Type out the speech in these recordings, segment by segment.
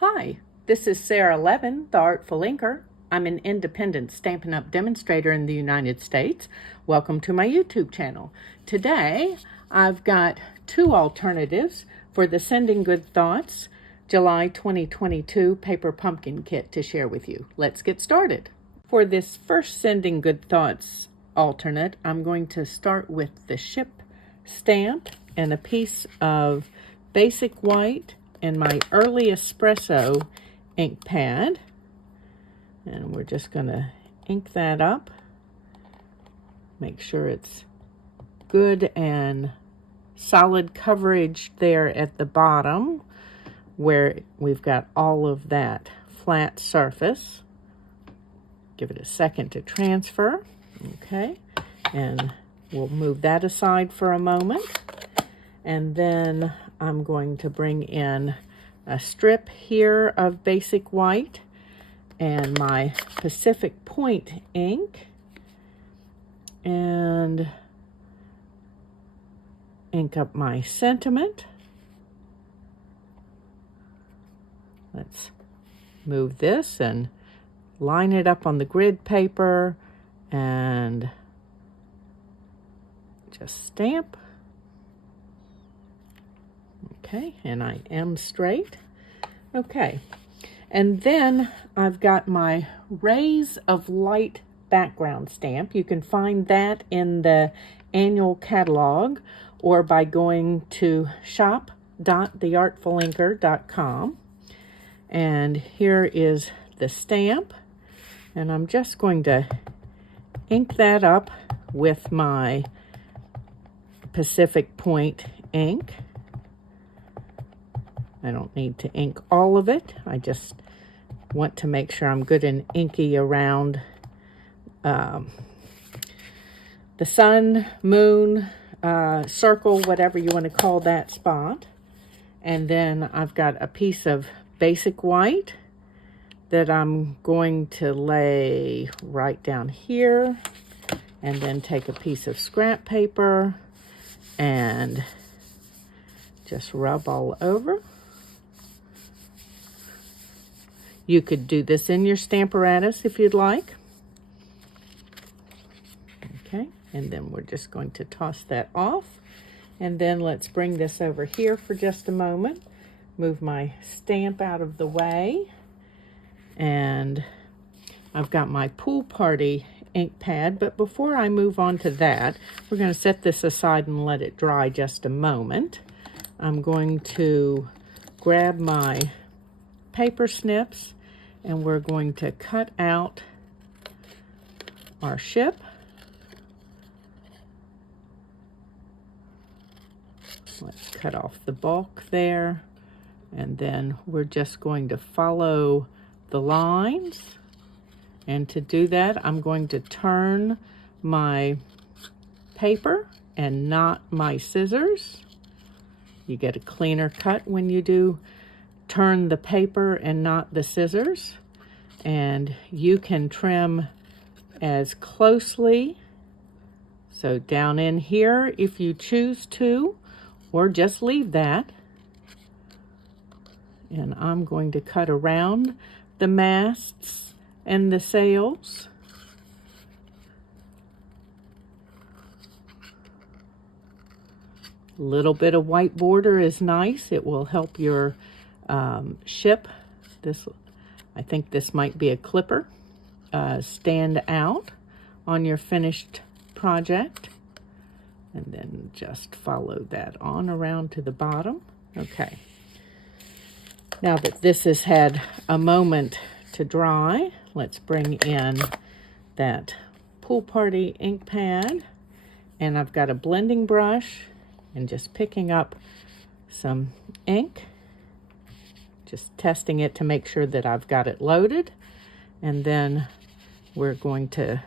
Hi, this is Sara Levin, the Artful Inker. I'm an independent Stampin' Up! Demonstrator in the United States. Welcome to my YouTube channel. Today, I've got two alternatives for the Sending Good Thoughts July 2022 Paper Pumpkin Kit to share with you. Let's get started. For this first Sending Good Thoughts alternate, I'm going to start with the ship stamp and a piece of basic white and my early espresso ink pad, and we're just going to ink that up, make sure it's good and solid coverage there at the bottom where we've got all of that flat surface. Give it a second to transfer. Okay, and we'll move that aside for a moment, and then I'm going to bring in a strip here of basic white and my Pacific Point ink and ink up my sentiment. Let's move this and line it up on the grid paper and just stamp. Okay, and I am straight. Okay, and then I've got my Rays of Light background stamp. You can find that in the annual catalog or by going to shop.theartfulinker.com. And here is the stamp, and I'm just going to ink that up with my Pacific Point ink. I don't need to ink all of it. I just want to make sure I'm good and inky around the sun, moon, circle, whatever you want to call that spot. And then I've got a piece of basic white that I'm going to lay right down here, and then take a piece of scrap paper and just rub all over. You could do this in your Stamparatus if you'd like. Okay, and then we're just going to toss that off. And then let's bring this over here for just a moment. Move my stamp out of the way. And I've got my Pool Party ink pad, but before I move on to that, we're going to set this aside and let it dry just a moment. I'm going to grab my paper snips, and we're going to cut out our ship. Let's cut off the bulk there, and then we're just going to follow the lines. And to do that, I'm going to turn my paper and not my scissors. You get a cleaner cut when you do turn the paper and not the scissors, and you can trim as closely, so down in here if you choose to, or just leave that. And I'm going to cut around the masts and the sails. A little bit of white border is nice. It will help your ship, I think this might be a clipper, stand out on your finished project. And then just follow that on around to the bottom. Okay. Now that this has had a moment to dry, let's bring in that Pool Party ink pad. And I've got a blending brush and just picking up some ink. Just testing it to make sure that I've got it loaded. And then we're going to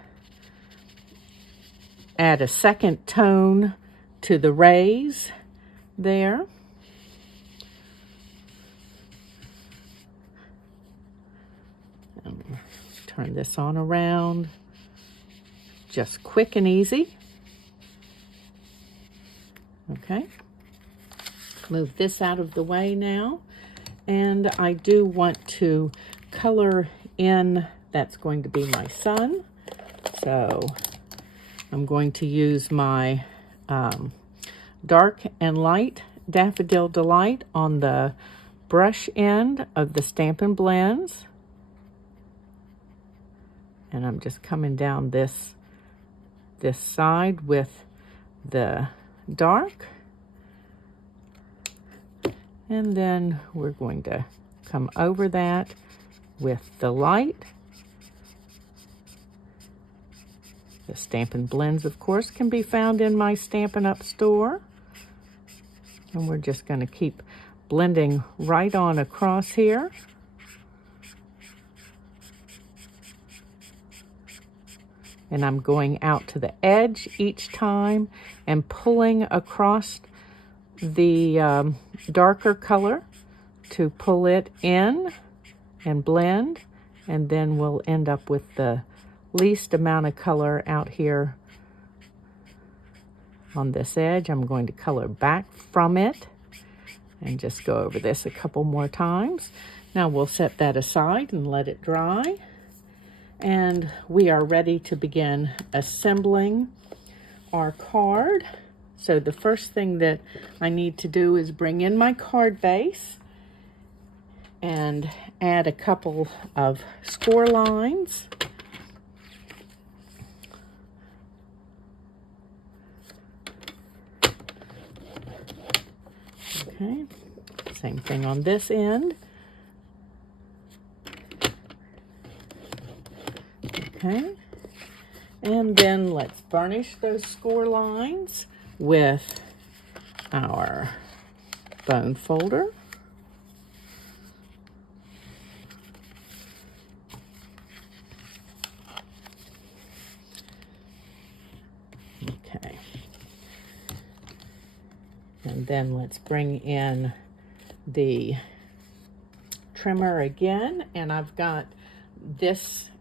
add a second tone to the rays there. And turn this on around. Just quick and easy. Okay. Move this out of the way now. And I do want to color in, that's going to be my sun. So I'm going to use my dark and light Daffodil Delight on the brush end of the Stampin' Blends. And I'm just coming down this side with the dark. And then we're going to come over that with the light. The Stampin' Blends, of course, can be found in my Stampin' Up store. And we're just going to keep blending right on across here. And I'm going out to the edge each time and pulling across the darker color to pull it in and blend. And then we'll end up with the least amount of color out here on this edge. I'm going to color back from it and just go over this a couple more times. Now we'll set that aside and let it dry. And we are ready to begin assembling our card. So the first thing that I need to do is bring in my card base and add a couple of score lines. Okay, same thing on this end. Okay, and then let's varnish those score lines with our bone folder. Okay, and then let's bring in the trimmer again, and I've got this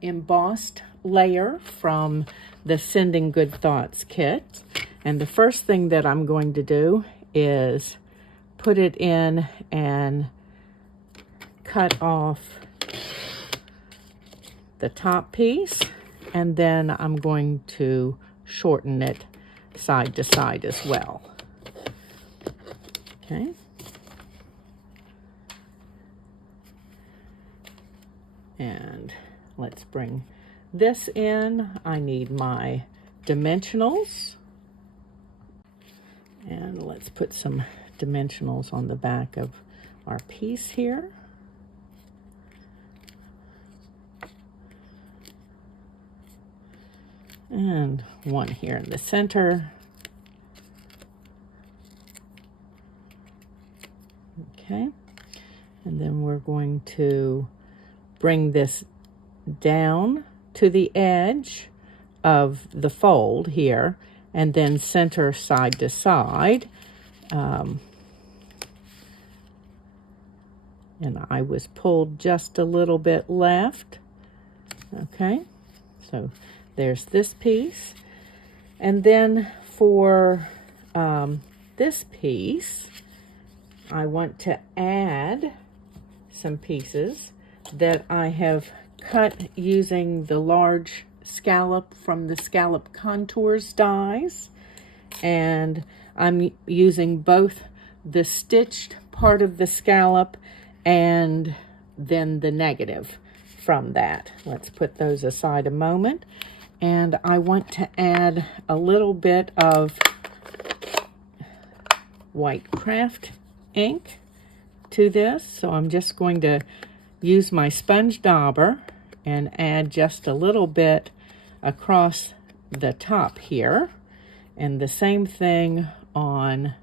embossed layer from the Sending Good Thoughts kit. And the first thing that I'm going to do is put it in and cut off the top piece, and then I'm going to shorten it side to side as well. Okay. And let's bring this in. I need my dimensionals. And let's put some dimensionals on the back of our piece here. And one here in the center. Okay. And then we're going to bring this down to the edge of the fold here, and then center side to side. And I was pulled just a little bit left. Okay, so there's this piece. And then for this piece, I want to add some pieces that I have cut using the large scallop from the Scallop Contours dies. And I'm using both the stitched part of the scallop and then the negative from that. Let's put those aside a moment. And I want to add a little bit of white craft ink to this. So I'm just going to use my sponge dauber and add just a little bit across the top here. And the same thing on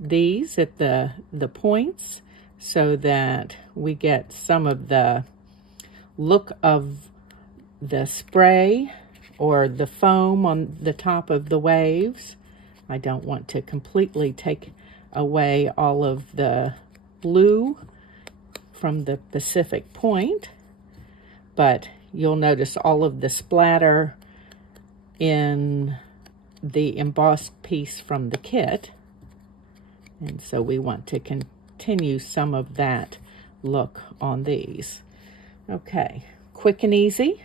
these at the points, so that we get some of the look of the spray or the foam on the top of the waves. I don't want to completely take away all of the blue from the Pacific Point, but you'll notice all of the splatter in the embossed piece from the kit. And so we want to continue some of that look on these. Okay, quick and easy.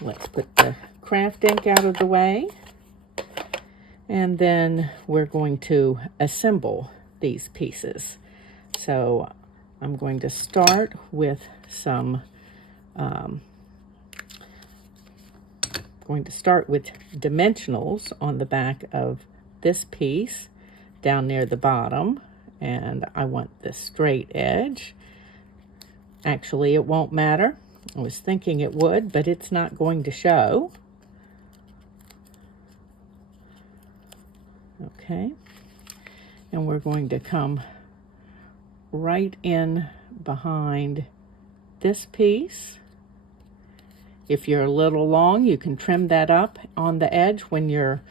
Let's put the craft ink out of the way. And then we're going to assemble these pieces. So I'm going to start with some, dimensionals on the back of this piece down near the bottom. And I want the straight edge. Actually, it won't matter. I was thinking it would, but it's not going to show. Okay, and we're going to come right in behind this piece. If you're a little long, you can trim that up on the edge when you're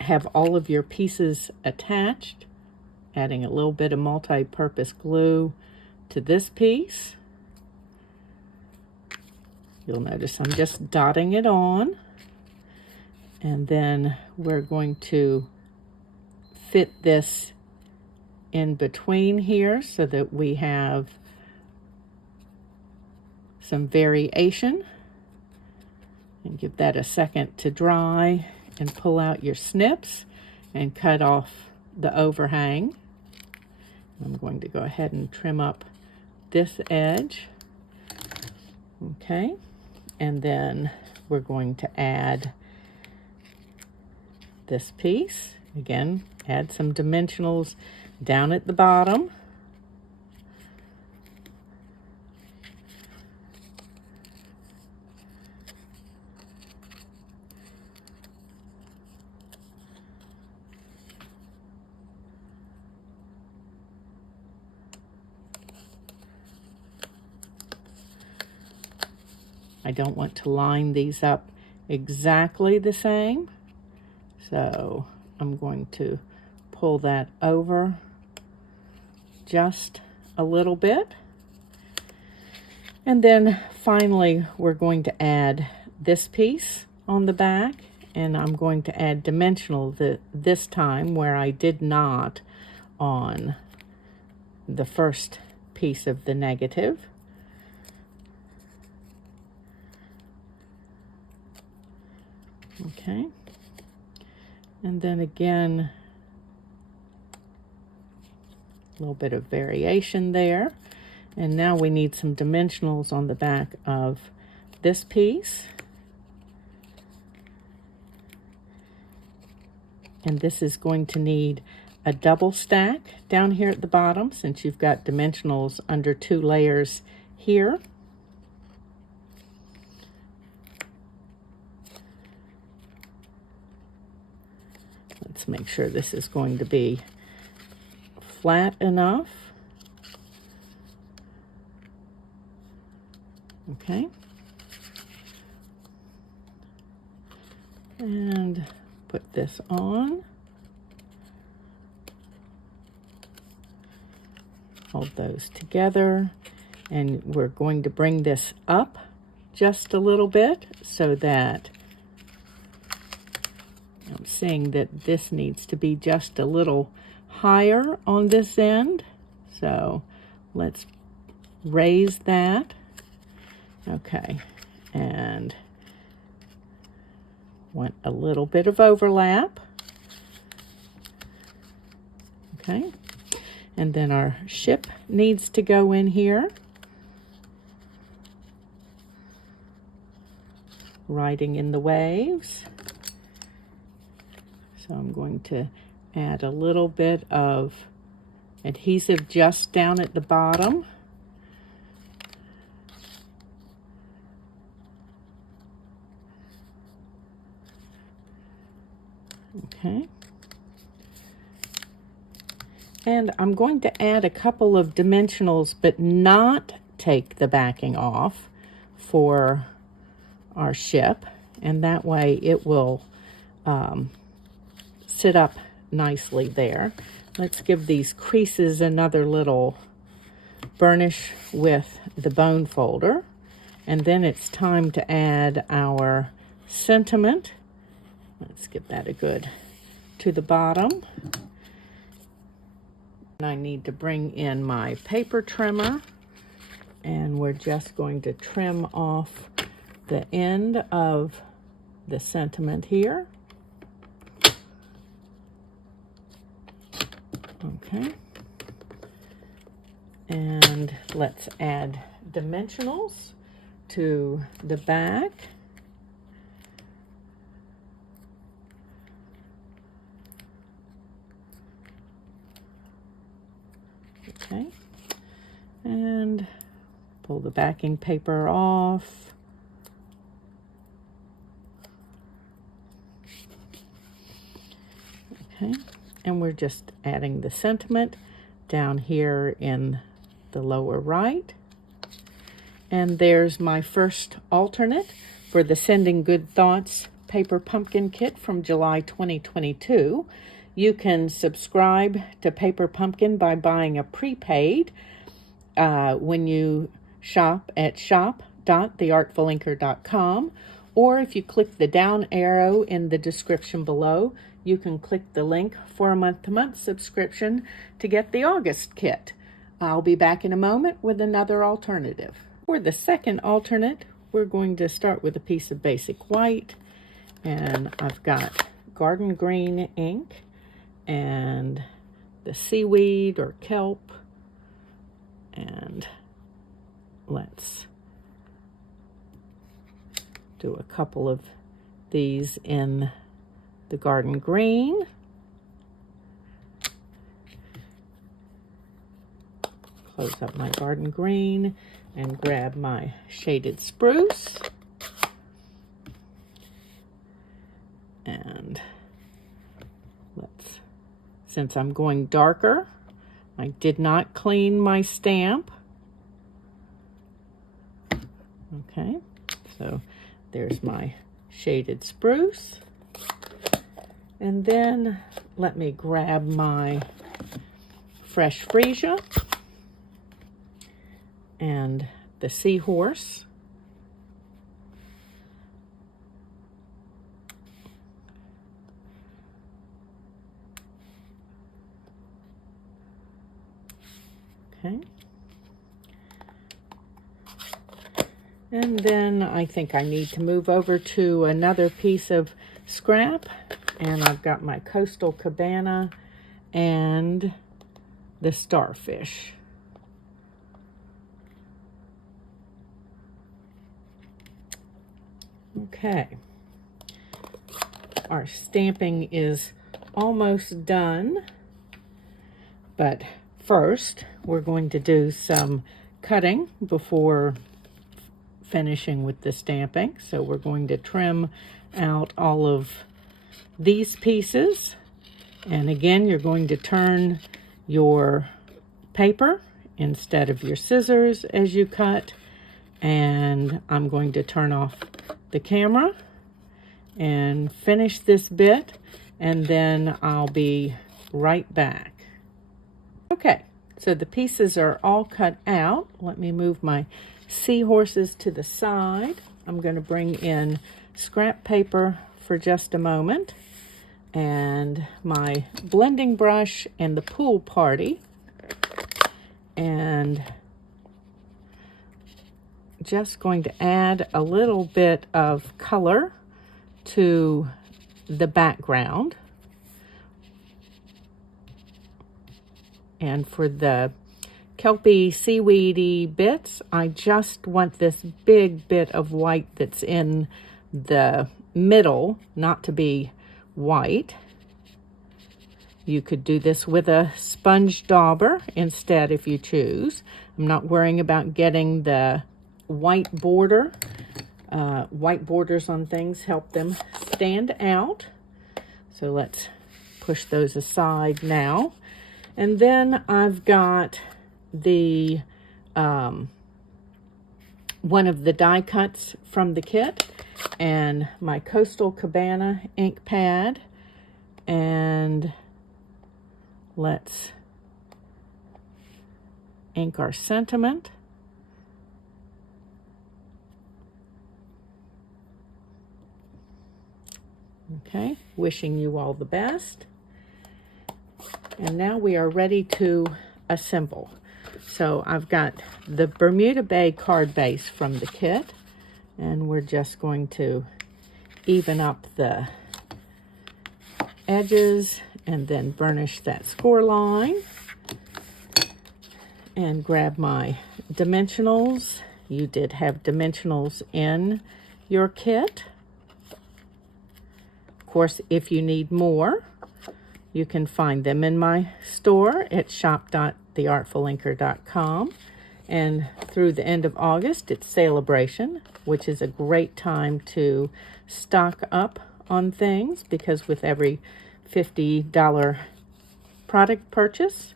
have all of your pieces attached, adding a little bit of multi-purpose glue to this piece. You'll notice I'm just dotting it on. And then we're going to fit this in between here so that we have some variation. And give that a second to dry and pull out your snips and cut off the overhang. I'm going to go ahead and trim up this edge. Okay, and then we're going to add this piece. Again, add some dimensionals down at the bottom. I don't want to line these up exactly the same. So I'm going to pull that over just a little bit. And then finally, we're going to add this piece on the back, and I'm going to add dimensional this time where I did not on the first piece of the negative. Okay. And then again, a little bit of variation there. And now we need some dimensionals on the back of this piece. And this is going to need a double stack down here at the bottom since you've got dimensionals under 2 layers here. Let's make sure this is going to be flat enough. Okay. And put this on. Hold those together. And we're going to bring this up just a little bit so that I'm seeing that this needs to be just a little higher on this end. So let's raise that. Okay, and want a little bit of overlap. Okay, and then our ship needs to go in here. Riding in the waves. So I'm going to add a little bit of adhesive just down at the bottom. Okay. And I'm going to add a couple of dimensionals, but not take the backing off for our ship. And that way it will sit up nicely there. Let's give these creases another little burnish with the bone folder. And then it's time to add our sentiment. Let's give that a good to the bottom. And I need to bring in my paper trimmer, and we're just going to trim off the end of the sentiment here. Okay. And let's add dimensionals to the back. Okay. And pull the backing paper off. Okay. And we're just adding the sentiment down here in the lower right. And there's my first alternate for the Sending Good Thoughts Paper Pumpkin Kit from July 2022. You can subscribe to Paper Pumpkin by buying a prepaid when you shop at shop.theartfulinker.com, or if you click the down arrow in the description below, you can click the link for a month-to-month subscription to get the August kit. I'll be back in a moment with another alternative. For the second alternate, we're going to start with a piece of basic white, and I've got garden green ink and the seaweed or kelp, and let's do a couple of these in the garden green. Close up my garden green and grab my shaded spruce. And since I'm going darker, I did not clean my stamp. Okay, so there's my shaded spruce. And then let me grab my fresh freesia and the seahorse. Okay. And then I think I need to move over to another piece of scrap, and I've got my coastal cabana and the starfish. Okay, our stamping is almost done, but first we're going to do some cutting before finishing with the stamping. So we're going to trim out all of these pieces, and again you're going to turn your paper instead of your scissors as you cut, and I'm going to turn off the camera and finish this bit, and then I'll be right back. Okay, so the pieces are all cut out. Let me move my seahorses to the side. I'm going to bring in scrap paper for just a moment, and my blending brush and the pool party, and just going to add a little bit of color to the background. And for the kelpy seaweedy bits, I just want this big bit of white that's in the middle not to be white. You could do this with a sponge dauber instead if you choose. I'm not worrying about getting the white border. White borders on things help them stand out. So let's push those aside now. And then I've got the one of the die cuts from the kit and my Coastal Cabana ink pad, and let's ink our sentiment. Okay, wishing you all the best. And now we are ready to assemble. So I've got the Bermuda Bay card base from the kit, and we're just going to even up the edges and then burnish that score line. And grab my dimensionals. You did have dimensionals in your kit. Of course, if you need more, you can find them in my store at shop.theartfulinker.com. And through the end of August, it's Celebration, which is a great time to stock up on things, because with every $50 product purchase,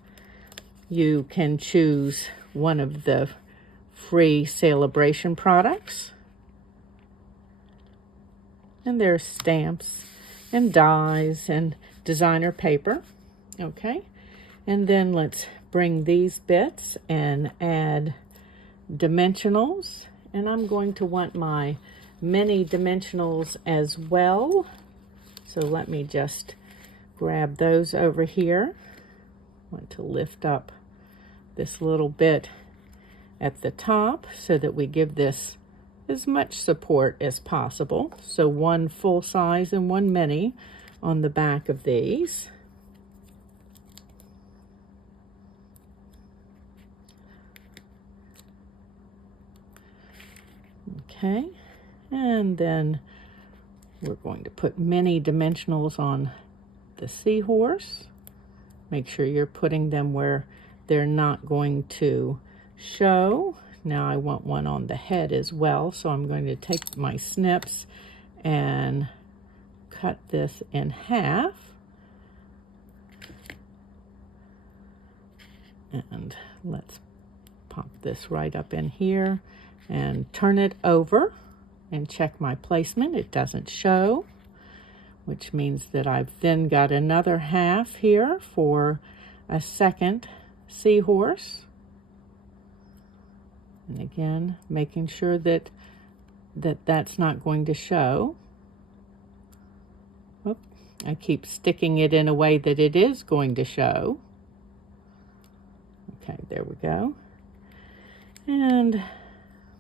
you can choose one of the free Celebration products. And there's stamps and dies and designer paper. Okay, and then let's bring these bits and add dimensionals. And I'm going to want my mini dimensionals as well. So let me just grab those over here. I want to lift up this little bit at the top so that we give this as much support as possible. So one full size and one mini on the back of these. Okay, and then we're going to put mini dimensionals on the seahorse. Make sure you're putting them where they're not going to show. Now I want one on the head as well, so I'm going to take my snips and cut this in half. And let's pop this right up in here and turn it over and check my placement. It doesn't show, which means that I've then got another half here for a second seahorse. And again, making sure that that's not going to show. Oop, I keep sticking it in a way that it is going to show. Okay, there we go. And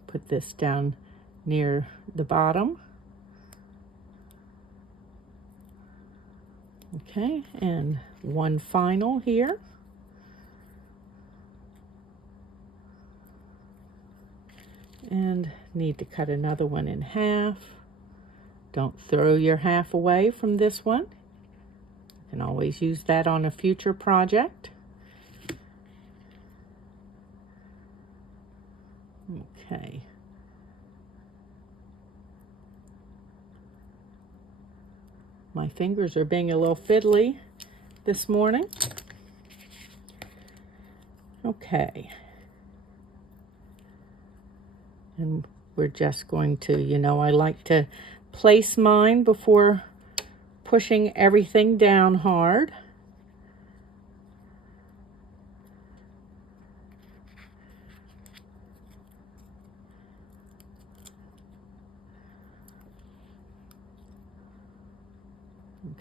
put this down near the bottom. Okay, and one final here. And need to cut another one in half. Don't throw your half away from this one. You can always use that on a future project. Okay. My fingers are being a little fiddly this morning. Okay. And we're just going to, you know, I like to place mine before pushing everything down hard.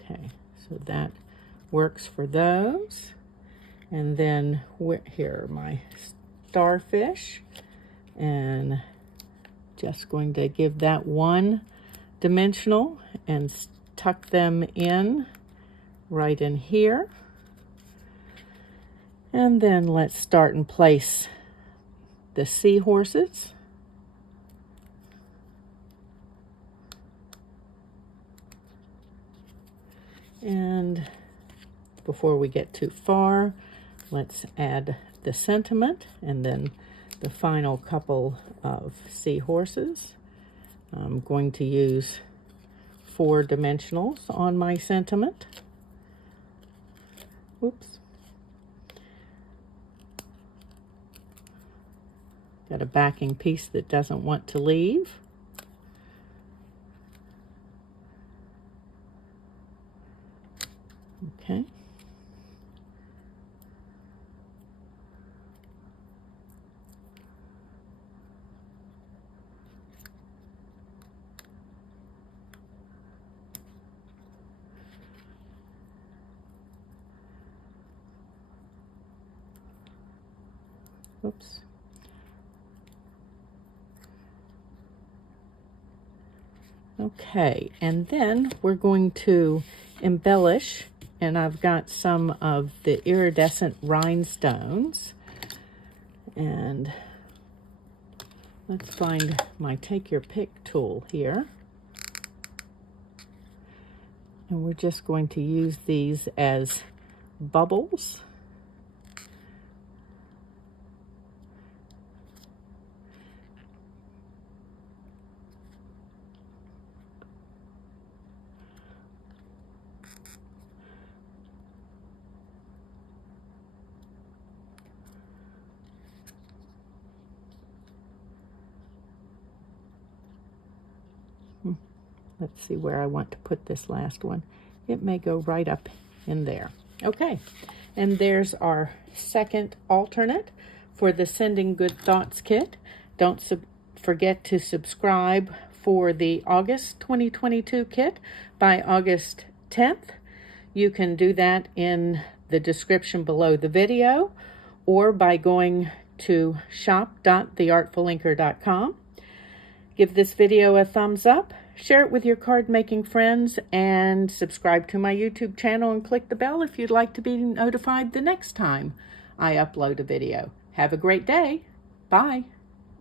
Okay, so that works for those. And then here are my starfish, and just going to give that one dimensional and tuck them in right in here. And then let's start and place the seahorses. And before we get too far, let's add the sentiment and then the final couple of seahorses. I'm going to use 4 dimensionals on my sentiment. Oops. Got a backing piece that doesn't want to leave. Okay. Oops. Okay, and then we're going to embellish, and I've got some of the iridescent rhinestones. And let's find my Take Your Pick tool here. And we're just going to use these as bubbles. Let's see where I want to put this last one. It may go right up in there. Okay, and there's our second alternate for the Sending Good Thoughts kit. Don't forget to subscribe for the August 2022 kit by August 10th. You can do that in the description below the video or by going to shop.theartfulinker.com. Give this video a thumbs up, share it with your card making friends, and subscribe to my YouTube channel and click the bell if you'd like to be notified the next time I upload a video. Have a great day. Bye.